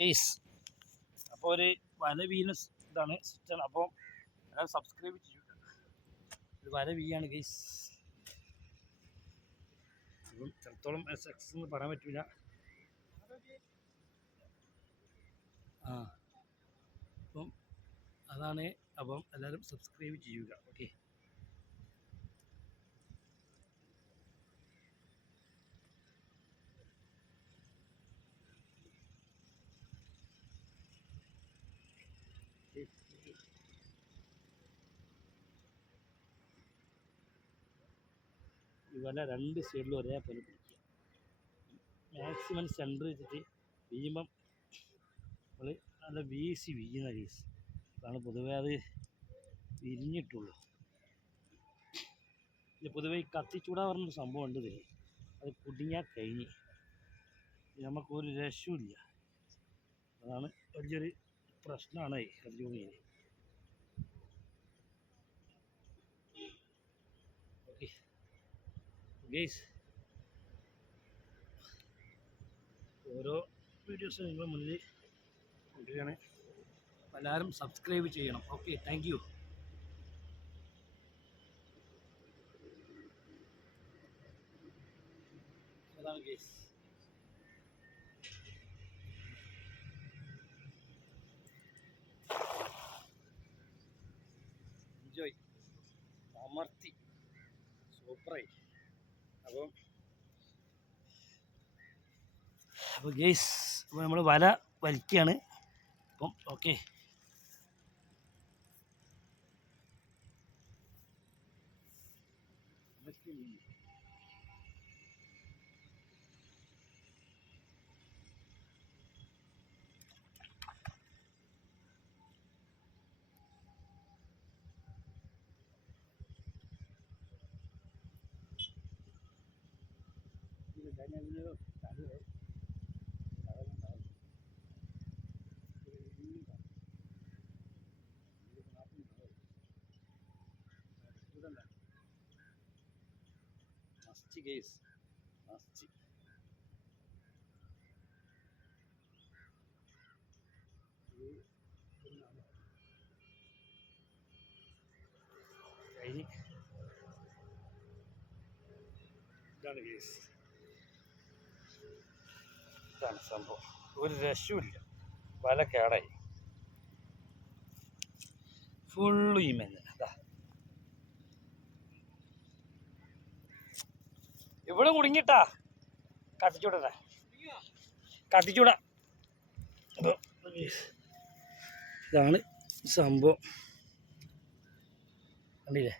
Guys അപ്പോൾ ഒരു വല വീണ ഇതാണ് സിസ്റ്റം. അപ്പോൾ എല്ലാവരും സബ്സ്ക്രൈബ് ചെയ്യുക. ഒരു വല വീയാണ് ഗൈസ്. അപ്പം എത്രത്തോളം സക്സസ് എന്ന് പറയാൻ പറ്റില്ല. അപ്പം അതാണ്. അപ്പം എല്ലാവരും സബ്സ്ക്രൈബ് ചെയ്യുക. ഓക്കെ. ഈ വല രണ്ട് സൈഡിലും ഒരേപോലെ പിടിക്കുക. മാക്സിമം സെൻറ്റർ വെച്ചിട്ട് വീഴുമ്പം നമ്മൾ നല്ല വീശി വീഴുന്ന കേസ്. അതാണ് പൊതുവേ അത് വിരിഞ്ഞിട്ടുള്ളൂ. പൊതുവെ ഈ കത്തിച്ചൂടാ പറഞ്ഞൊരു സംഭവം ഉണ്ട് ഇതിൽ. അത് കുടുങ്ങിയാൽ കഴിഞ്ഞ് നമുക്കൊരു രക്ഷയില്ല. അതാണ് വലിയൊരു പ്രശ്നമാണ് കത്തിച്ചൂടിന്. ഓക്കെ ഗൈസ്, ഓരോ വീഡിയോസ് നിങ്ങളുടെ മുന്നിൽ കൊണ്ടുവരികയാണ്. എല്ലാവരും സബ്സ്ക്രൈബ് ചെയ്യണം. Okay, thank you. അതാണ് ഗൈസ്. എൻജോയ്, അമർത്തി, സൂപ്പറായി. അപ്പോൾ ഗൈസ്, അപ്പോൾ നമ്മൾ വല വലിക്കുകയാണ്. അപ്പം ഓക്കെ, മസ്റ്റ് ഗൈസ്, മസ്റ്റ്. ഇതാണ് ഗൈസ്, ഇതാണ് സംഭവം. ഒരു രക്ഷയില്ല, വല കേടായി ഫുള്ള് ഈ മെല്ലെ. ഇവിടെ കുടുങ്ങിട്ടാ കത്തിച്ചൂടാ, കത്തിച്ചൂടാ. ഇതാണ് സംഭവം, കണ്ടില്ലേ?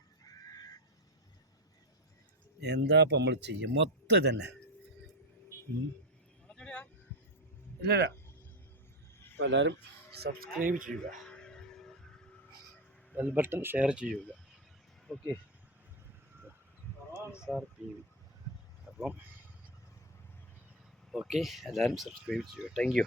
എന്താ ഇപ്പം നമ്മൾ ചെയ്യും? മൊത്തം തന്നെ ഇല്ലല്ല. അപ്പോൾ എല്ലാവരും സബ്സ്ക്രൈബ് ചെയ്യുക, ബെൽ ബട്ടൺ ഷെയർ ചെയ്യുക. ഓക്കെ, അപ്പം ഓക്കെ, എല്ലാവരും സബ്സ്ക്രൈബ് ചെയ്യുക. Thank you.